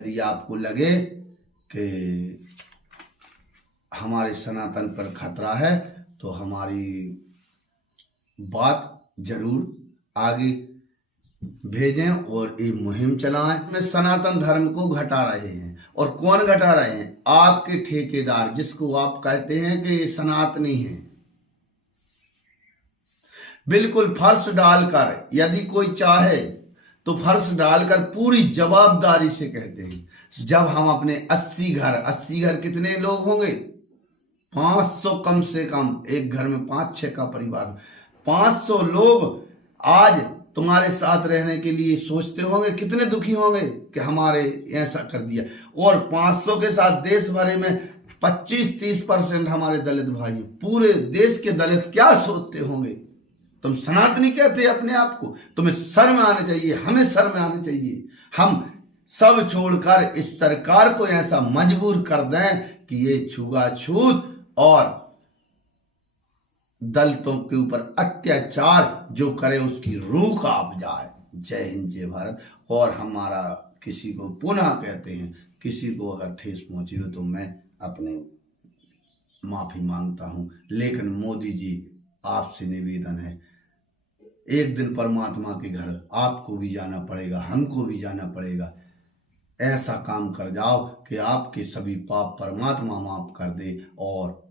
यदि आपको लगे कि हमारे सनातन पर खतरा है तो हमारी बात जरूर आगे भेजें और ये मुहिम चलाएं। में सनातन धर्म को घटा रहे हैं। और कौन घटा रहे हैं? आपके ठेकेदार, जिसको आप कहते हैं कि ये सनातनी हैं। बिल्कुल फर्श डालकर, यदि कोई चाहे तो फर्श डालकर पूरी जवाबदारी से कहते हैं। जब हम अपने 80 घर कितने लोग होंगे? 500 कम से कम, एक घर में 5-6 का परिवार, 500 लोग आज तुम्हारे साथ रहने के लिए सोचते होंगे। कितने दुखी होंगे कि हमारे ऐसा कर दिया। और 500 के साथ देश भर में 25-30% हमारे दलित भाई, पूरे देश के दलित क्या सोचते होंगे? तुम सनातनी कहते हैं अपने आप को? तुम्हें शर्म आने चाहिए, हमें शर्म आने चाहिए। हम सब छोड़कर इस सरकार को ऐसा मजबूर कर दें कि ये छुआछूत और दलितों के ऊपर अत्याचार जो करे उसकी रूह कांप जाए। जय हिंद, जय भारत। और हमारा किसी को पुनः कहते हैं, किसी को अगर ठेस पहुंची हो तो मैं अपने माफी मांगता हूं। लेकिन मोदी जी, आपसे निवेदन है, एक दिन परमात्मा के घर आपको भी जाना पड़ेगा, हमको भी जाना पड़ेगा। ऐसा काम कर जाओ कि आपके सभी पाप परमात्मा माफ कर दे और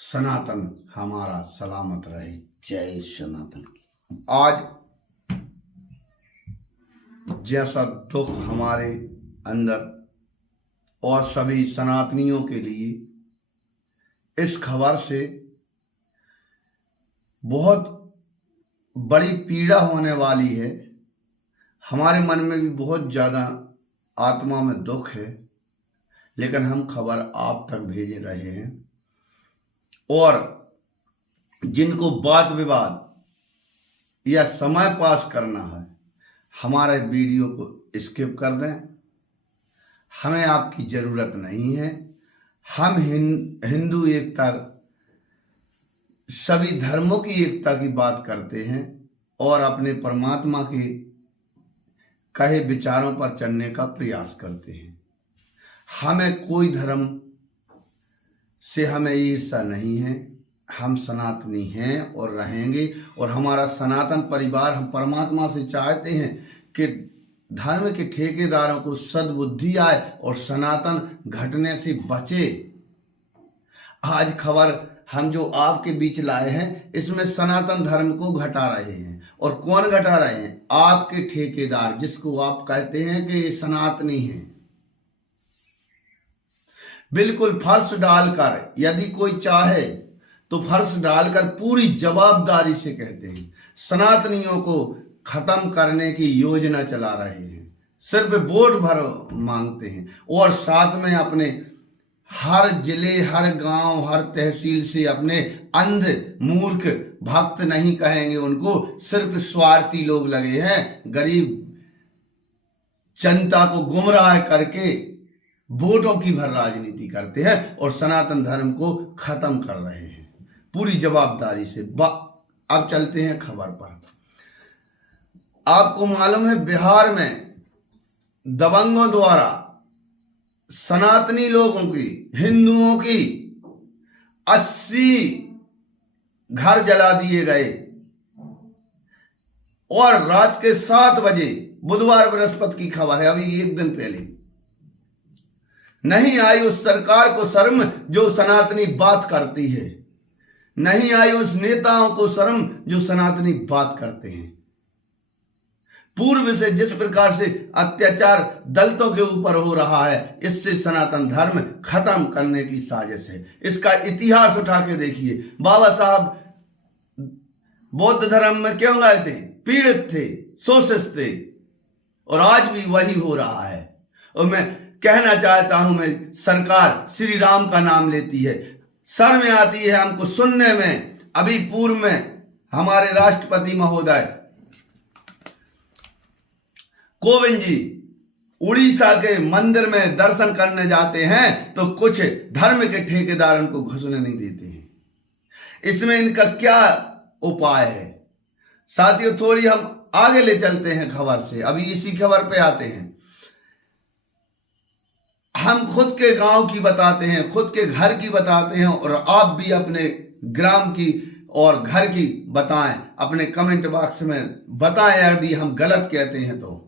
सनातन हमारा सलामत रहे। जय सनातन। आज जैसा दुख हमारे अंदर और सभी सनातनियों के लिए इस खबर से बहुत बड़ी पीड़ा होने वाली है। हमारे मन में भी बहुत ज़्यादा आत्मा में दुख है, लेकिन हम खबर आप तक भेज रहे हैं। और जिनको वाद विवाद या समय पास करना है, हमारे वीडियो को स्किप कर दें। हमें आपकी ज़रूरत नहीं है। हम हिंदू एकता, सभी धर्मों की एकता की बात करते हैं और अपने परमात्मा के कहे विचारों पर चलने का प्रयास करते हैं। हमें कोई धर्म से हमें ईर्ष्या नहीं है। हम सनातनी हैं और रहेंगे। और हमारा सनातन परिवार, हम परमात्मा से चाहते हैं कि धर्म के ठेकेदारों को सद्बुद्धि आए और सनातन घटने से बचे। आज खबर हम जो आपके बीच लाए हैं, इसमें सनातन धर्म को घटा रहे हैं। और कौन घटा रहे हैं? आपके ठेकेदार, जिसको आप कहते हैं कि ये सनातनी हैं। बिल्कुल फर्श डालकर, यदि कोई चाहे तो फर्श डालकर पूरी जवाबदारी से कहते हैं। सनातनियों को खत्म करने की योजना चला रहे हैं। सिर्फ वोट भर मांगते हैं और साथ में अपने हर जिले, हर गांव, हर तहसील से अपने अंध मूर्ख भक्त नहीं कहेंगे उनको, सिर्फ स्वार्थी लोग लगे हैं। गरीब जनता को गुमराह करके वोटों की भर राजनीति करते हैं और सनातन धर्म को खत्म कर रहे हैं पूरी जवाबदारी से। अब चलते हैं खबर पर। आपको मालूम है, बिहार में दबंगों द्वारा सनातनी लोगों की, हिंदुओं की 80 घर जला दिए गए। और रात के 7 बजे, बुधवार बृहस्पति की खबर है, अभी एक दिन पहले, नहीं आई उस सरकार को शर्म जो सनातनी बात करती है। नहीं आई उस नेताओं को शर्म जो सनातनी बात करते हैं। पूर्व से जिस प्रकार से अत्याचार दलितों के ऊपर हो रहा है, इससे सनातन धर्म खत्म करने की साजिश है। इसका इतिहास उठा के देखिए। बाबा साहब बौद्ध धर्म में क्यों गए थे? पीड़ित थे, शोषित थे। और आज भी वही हो रहा है। और मैं कहना चाहता हूं, मैं सरकार श्री राम का नाम लेती है, शर्म आती है हमको सुनने में। अभी पूर्व में हमारे राष्ट्रपति महोदय कोविंद जी उड़ीसा के मंदिर में दर्शन करने जाते हैं तो कुछ धर्म के ठेकेदार उनको घुसने नहीं देते हैं। इसमें इनका क्या उपाय है? साथियों, थोड़ी हम आगे ले चलते हैं खबर से। अभी इसी खबर पे आते हैं। हम खुद के गांव की बताते हैं, खुद के घर की बताते हैं, और आप भी अपने ग्राम की और घर की बताएं। अपने कमेंट बॉक्स में बताएं यदि हम गलत कहते हैं तो।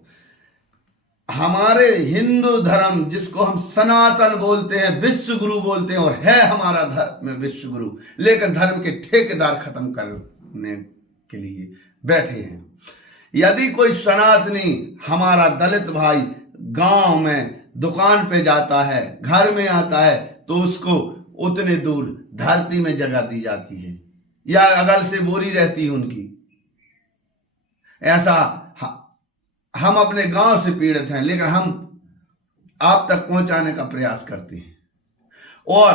हमारे हिंदू धर्म जिसको हम सनातन बोलते हैं, विश्व गुरु बोलते हैं, और है हमारा धर्म विश्व गुरु, लेकिन धर्म के ठेकेदार खत्म करने के लिए बैठे हैं। यदि कोई सनातनी हमारा दलित भाई गांव में दुकान पे जाता है, घर में आता है, तो उसको उतने दूर धरती में जगह दी जाती है या अगल से बोरी रहती है उनकी। ऐसा हम अपने गांव से पीड़ित हैं, लेकिन हम आप तक पहुंचाने का प्रयास करते हैं। और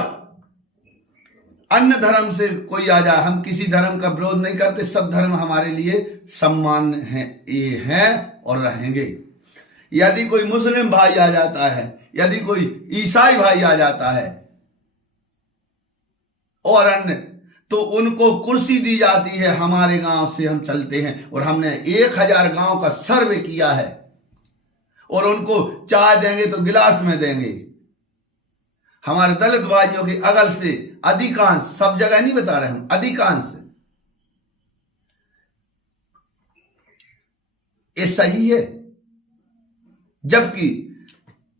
अन्य धर्म से कोई आ जाए, हम किसी धर्म का विरोध नहीं करते, सब धर्म हमारे लिए सम्मान है, ये हैं और रहेंगे। यदि कोई मुस्लिम भाई आ जाता है, यदि कोई ईसाई भाई आ जाता है और अन्य, तो उनको कुर्सी दी जाती है। हमारे गांव से हम चलते हैं और हमने 1000 गांव का सर्वे किया है, और उनको चाय देंगे तो गिलास में देंगे। हमारे दलित भाइयों के अगल से अधिकांश, सब जगह नहीं बता रहे हम, अधिकांश ये सही है। जबकि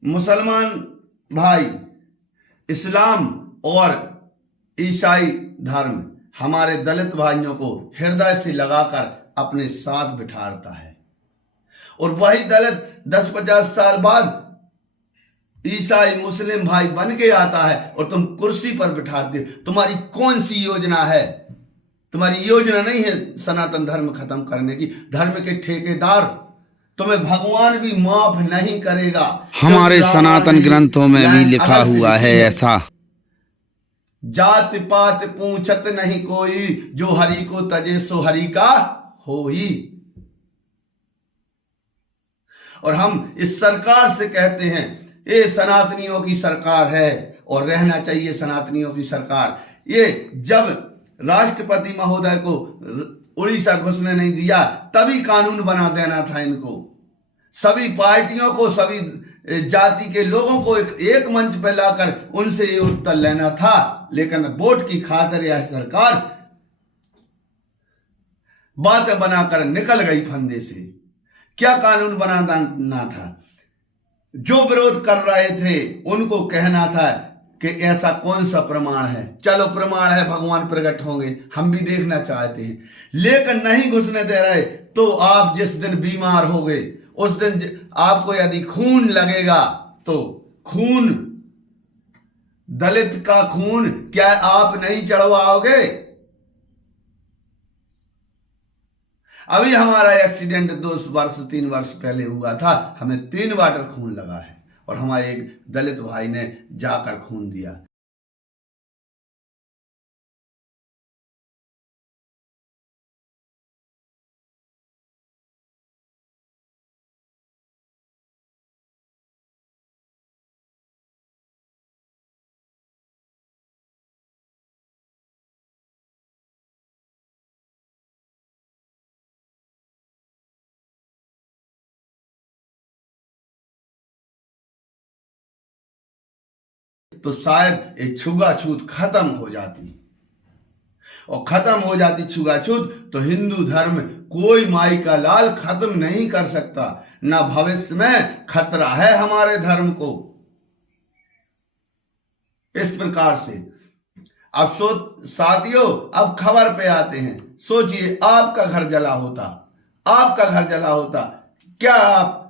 मुसलमान भाई, इस्लाम और ईसाई धर्म हमारे दलित भाइयों को हृदय से लगाकर अपने साथ बिठाता है, और वही दलित 10-50 साल बाद ईसाई मुस्लिम भाई बन के आता है और तुम कुर्सी पर बिठाते। तुम्हारी कौन सी योजना है? तुम्हारी योजना नहीं है सनातन धर्म खत्म करने की। धर्म के ठेकेदार, तुम्हें भगवान भी माफ नहीं करेगा। हमारे सनातन ग्रंथों में भी लिखा हुआ है ऐसा, जात पात पूछत नहीं कोई, जो हरि को तजे सो हरि का होई। और हम इस सरकार से कहते हैं, ये सनातनियों की सरकार है और रहना चाहिए सनातनियों की सरकार। ये जब राष्ट्रपति महोदय को उड़ीसा घुसने नहीं दिया, तभी कानून बना देना था इनको। सभी पार्टियों को, सभी जाति के लोगों को एक मंच पर लाकर उनसे ये उत्तर लेना था, लेकिन वोट की खातिर यह सरकार बातें बनाकर निकल गई फंदे से। क्या कानून बनाना था? जो विरोध कर रहे थे उनको कहना था कि ऐसा कौन सा प्रमाण है, चलो प्रमाण है, भगवान प्रकट होंगे, हम भी देखना चाहते हैं, लेकिन नहीं घुसने दे रहे। तो आप जिस दिन बीमार हो गए, उस दिन आपको यदि खून लगेगा, तो खून, दलित का खून क्या आप नहीं चढ़वाओगे? अभी हमारा एक्सीडेंट 2-3 वर्ष पहले हुआ था, हमें 3 वाटर खून लगा है, और हमारे एक दलित भाई ने जाकर खून दिया। तो शायद ये छुआछूत खत्म हो जाती, और खत्म हो जाती छुआछूत, तो हिंदू धर्म कोई माई का लाल खत्म नहीं कर सकता, ना भविष्य में खतरा है हमारे धर्म को। इस प्रकार से अब साथियों, अब खबर पे आते हैं। सोचिए, आपका घर जला होता, आपका घर जला होता, क्या आप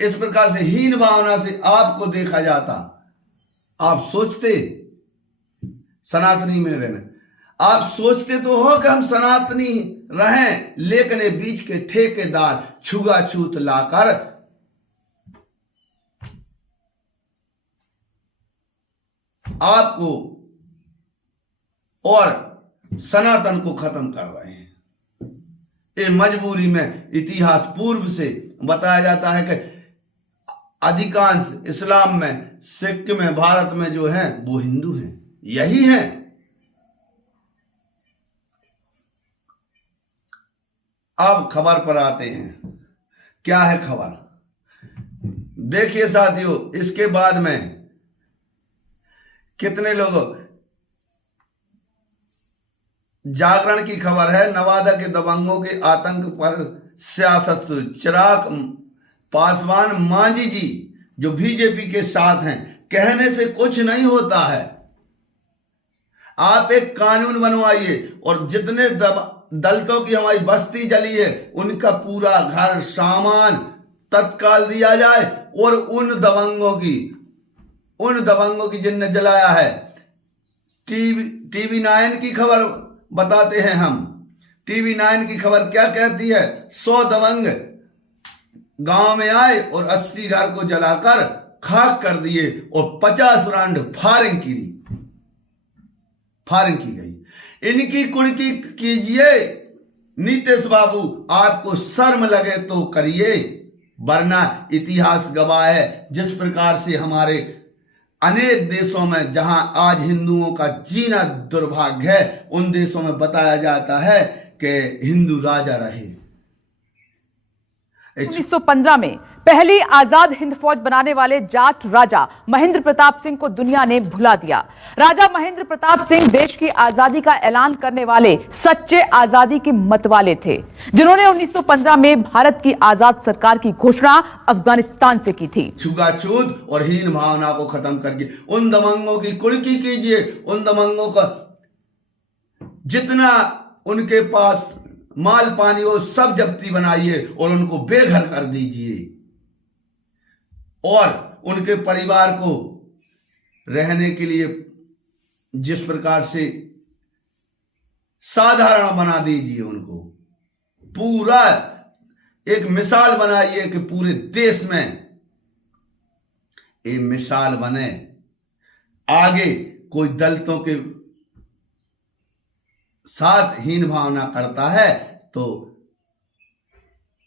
इस प्रकार से हीन भावना से आपको देखा जाता? आप सोचते सनातनी में रहना, आप सोचते तो हो कि हम सनातनी रहें, लेकिन ये बीच के ठेकेदार छुआछूत लाकर आपको और सनातन को खत्म कर रहे हैं। ये मजबूरी में इतिहास पूर्व से बताया जाता है कि अधिकांश इस्लाम में, सिख में, भारत में जो है वो हिंदू हैं, यही है। अब खबर पर आते हैं। क्या है खबर? देखिए साथियों, इसके बाद में कितने लोगों, जागरण की खबर है, नवादा के दबंगों के आतंक पर सियासत, चिराग पासवान मांझी जी जो बीजेपी के साथ हैं, कहने से कुछ नहीं होता है, आप एक कानून बनवाइए और जितने दलितों की हमारी बस्ती जली है उनका पूरा घर सामान तत्काल दिया जाए, और उन दबंगों की जिनने जलाया है, टीवी 9 की खबर बताते हैं हम। टीवी 9 की खबर क्या कहती है? 100 दबंग गांव में आए और 80 घर को जलाकर खाक कर दिए और 50 राउंड फायरिंग की गई। इनकी कुड़की कीजिए नीतीश बाबू, आपको शर्म लगे तो करिए, वरना इतिहास गवाह है जिस प्रकार से हमारे अनेक देशों में जहां आज हिंदुओं का जीना दुर्भाग्य है, उन देशों में बताया जाता है कि हिंदू राजा रहे। 1915 में पहली आजाद हिंद फौज बनाने वाले जाट राजा महेंद्र प्रताप सिंह को दुनिया ने भुला दिया। राजा महेंद्र प्रताप सिंह देश की आजादी का ऐलान करने वाले सच्चे आजादी के मतवाले थे, जिन्होंने 1915 में भारत की आजाद सरकार की घोषणा अफगानिस्तान से की थी। छुआछूत और हीन भावना को खत्म करके उन दबंगों की कुड़की कीजिए, उन दबंगों का जितना उनके पास माल पानी हो सब जब्ती बनाइए और उनको बेघर कर दीजिए, और उनके परिवार को रहने के लिए जिस प्रकार से साधारण बना दीजिए, उनको पूरा एक मिसाल बनाइए कि पूरे देश में एक मिसाल बने। आगे कोई दलितों के साथ हीन भावना करता है तो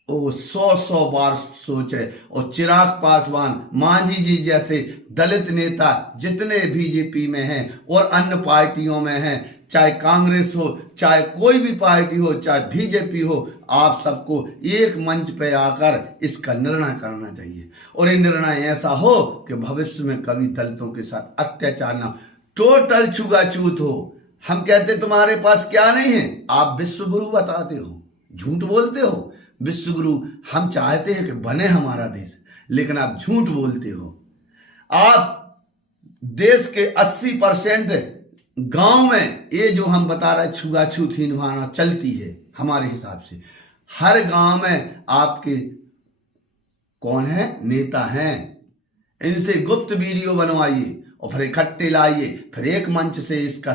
वो 100 बार सोचे। और चिराग पासवान मांझी जी जैसे दलित नेता जितने बीजेपी में हैं और अन्य पार्टियों में हैं, चाहे कांग्रेस हो, चाहे कोई भी पार्टी हो, चाहे बीजेपी हो, आप सबको एक मंच पे आकर इसका निर्णय करना चाहिए, और ये निर्णय ऐसा हो कि भविष्य में कभी दलितों के साथ अत्याचार ना, टोटल छुआछूत हो। हम कहते तुम्हारे पास क्या नहीं है, आप विश्व गुरु बताते हो, झूठ बोलते हो। विश्व गुरु हम चाहते हैं कि बने हमारा देश, लेकिन आप झूठ बोलते हो। आप देश के 80% गांव में ये जो हम बता रहे छुआछूत हीन भावना चलती है, हमारे हिसाब से हर गांव में आपके कौन है नेता हैं, इनसे गुप्त वीडियो बनवाइए और फिर इकट्ठे लाइए, फिर एक मंच से इसका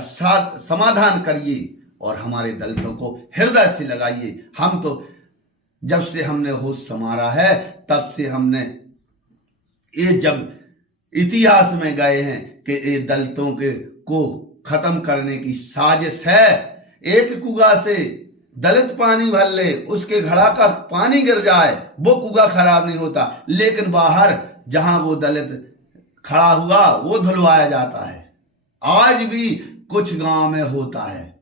समाधान करिए और हमारे दलितों को हृदय से लगाइए। हम तो जब से हमने होश संभाला है तब से हमने ये जब इतिहास में गए हैं कि ये दलितों के को खत्म करने की साजिश है। एक कुआ से दलित पानी भर ले, उसके घड़ा का पानी गिर जाए, वो कुआ खराब नहीं होता, लेकिन बाहर जहां वो दलित खड़ा हुआ वो धुलवाया जाता है। आज भी कुछ गांव में होता है।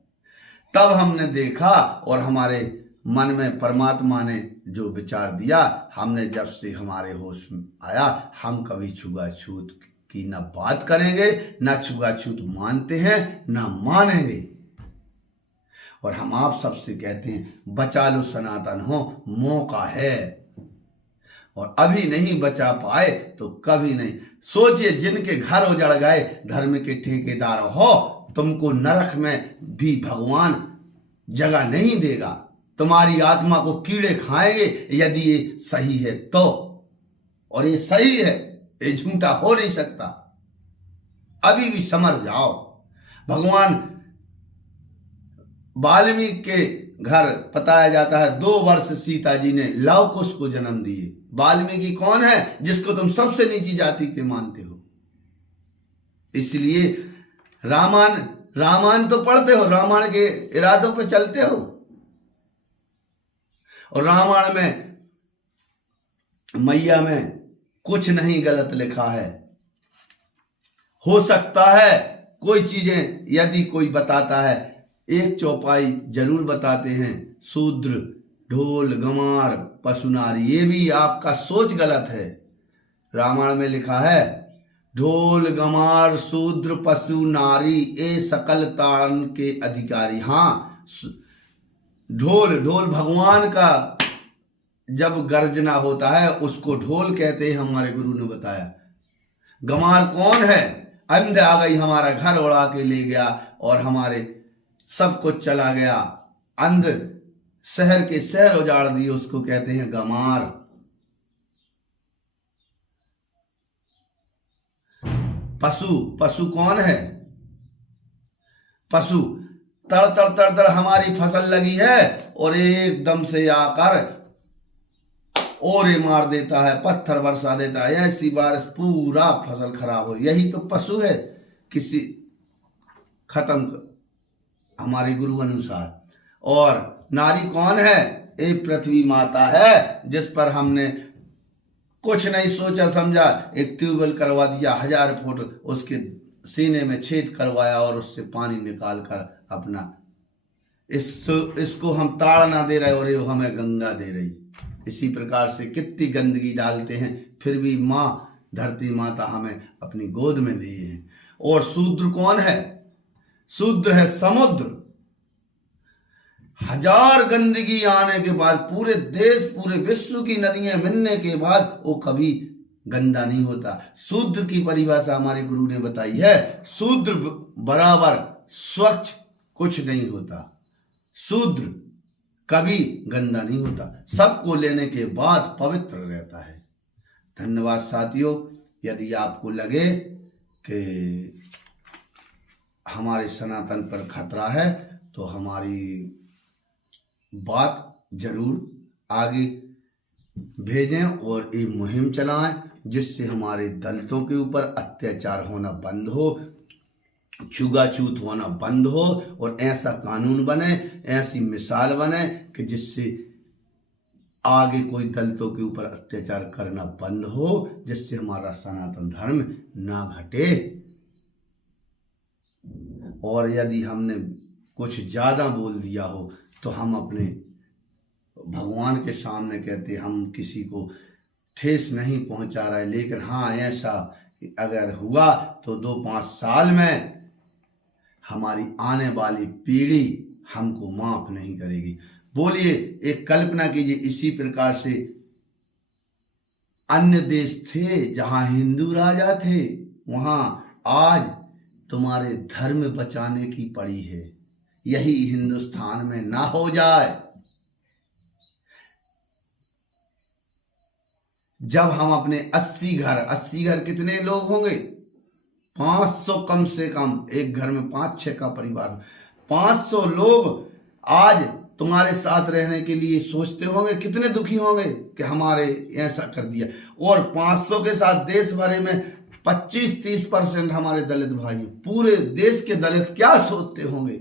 तब हमने देखा और हमारे मन में परमात्मा ने जो विचार दिया, हमने जब से हमारे होश में आया, हम कभी छुआछूत की न बात करेंगे, न छुआछूत मानते हैं, न मानेंगे। और हम आप सबसे कहते हैं बचा लो सनातन हो, मौका है, और अभी नहीं बचा पाए तो कभी नहीं। सोचिए जिनके घर उजड़ गए, धर्म के ठेकेदार हो, तुमको नरक में भी भगवान जगह नहीं देगा, तुम्हारी आत्मा को कीड़े खाएंगे यदि ये सही है तो, और ये सही है, ये झूठा हो नहीं सकता। अभी भी समझ जाओ। भगवान वाल्मीकि के घर बताया जाता है 2 वर्ष सीता जी ने लव कुश को जन्म दिए। वाल्मीकि कौन है? जिसको तुम सबसे नीची जाति के मानते हो। इसलिए रामायण तो पढ़ते हो, रामायण के इरादों पे चलते हो, और रामायण में मैया में कुछ नहीं गलत लिखा है। हो सकता है कोई चीजें यदि कोई बताता है, एक चौपाई जरूर बताते हैं, शूद्र, ढोल, गमार, पशुनारी, ये भी आपका सोच गलत है। रामायण में लिखा है, ढोल गमार शूद्र पशु नारी ए सकल ताड़न के अधिकारी। हाँ, ढोल भगवान का जब गर्जना होता है उसको ढोल कहते हैं, हमारे गुरु ने बताया। गमार कौन है? अंध आ गई, हमारा घर उड़ा के ले गया और हमारे सब कुछ चला गया, अंध शहर के शहर उजाड़ दिए, उसको कहते हैं गमार। पशु कौन है? पशु तड़ हमारी फसल लगी है और एकदम से आकर ओरे मार देता है, पत्थर बरसा देता है, ऐसी बारिश पूरा फसल खराब हो। यही तो पशु है, किसी खत्म हमारे गुरु अनुसार। और नारी कौन है? एक पृथ्वी माता है, जिस पर हमने कुछ नहीं सोचा समझा, एक ट्यूबवेल करवा दिया, 1000 फुट उसके सीने में छेद करवाया और उससे पानी निकाल कर अपना इसको हम ताड़ना दे रहे और ये हमें गंगा दे रही। इसी प्रकार से कितनी गंदगी डालते हैं, फिर भी माँ धरती माता हमें अपनी गोद में लिए हैं। और शूद्र कौन है? शूद्र है समुद्र। 1000 गंदगी आने के बाद, पूरे देश पूरे विश्व की नदियां मिलने के बाद वो कभी गंदा नहीं होता। शूद्र की परिभाषा हमारे गुरु ने बताई है, शूद्र बराबर स्वच्छ कुछ नहीं होता, शूद्र कभी गंदा नहीं होता, सबको लेने के बाद पवित्र रहता है। धन्यवाद साथियों। यदि आपको लगे कि हमारे सनातन पर खतरा है तो हमारी बात जरूर आगे भेजें और ये मुहिम चलाएं, जिससे हमारे दलितों के ऊपर अत्याचार होना बंद हो, छुआछूत होना बंद हो और ऐसा कानून बने, ऐसी मिसाल बने कि जिससे आगे कोई दलितों के ऊपर अत्याचार करना बंद हो, जिससे हमारा सनातन धर्म ना घटे। और यदि हमने कुछ ज्यादा बोल दिया हो तो हम अपने भगवान के सामने कहते हम किसी को ठेस नहीं पहुंचा रहे, लेकिन हाँ ऐसा अगर हुआ तो 2-5 साल में हमारी आने वाली पीढ़ी हमको माफ नहीं करेगी। बोलिए, एक कल्पना कीजिए, इसी प्रकार से अन्य देश थे जहां हिंदू राजा थे, वहां आज तुम्हारे धर्म बचाने की पड़ी है। यही हिंदुस्तान में ना हो जाए। जब हम अपने 80 घर कितने लोग होंगे? 500 कम से कम, एक घर में 5-6 का परिवार, 500 लोग आज तुम्हारे साथ रहने के लिए सोचते होंगे, कितने दुखी होंगे कि हमारे ऐसा कर दिया। और 500 के साथ देश भर में 25-30% हमारे दलित भाई, पूरे देश के दलित क्या सोचते होंगे?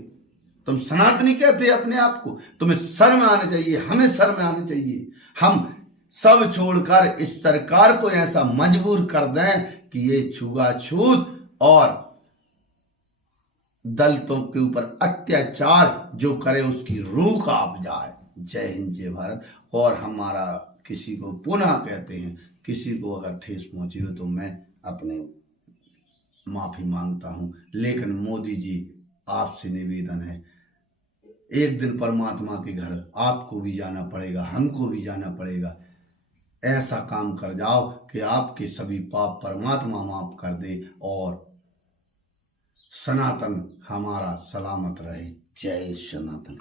तुम सनातनी कहते अपने आप को, तुम्हें शर्म आनी चाहिए, हमें शर्म आनी चाहिए। हम सब छोड़कर इस सरकार को ऐसा मजबूर कर दें कि ये छुआछूत और दलितों के ऊपर अत्याचार जो करे उसकी रूह कांप जाए। जय हिंद, जय भारत। और हमारा किसी को पुनः कहते हैं, किसी को अगर ठेस पहुंची हो तो मैं अपने माफी मांगता हूं, लेकिन मोदी जी आपसे निवेदन है, एक दिन परमात्मा के घर आपको भी जाना पड़ेगा, हमको भी जाना पड़ेगा। ऐसा काम कर जाओ कि आपके सभी पाप परमात्मा माफ कर दे और सनातन हमारा सलामत रहे। जय सनातन।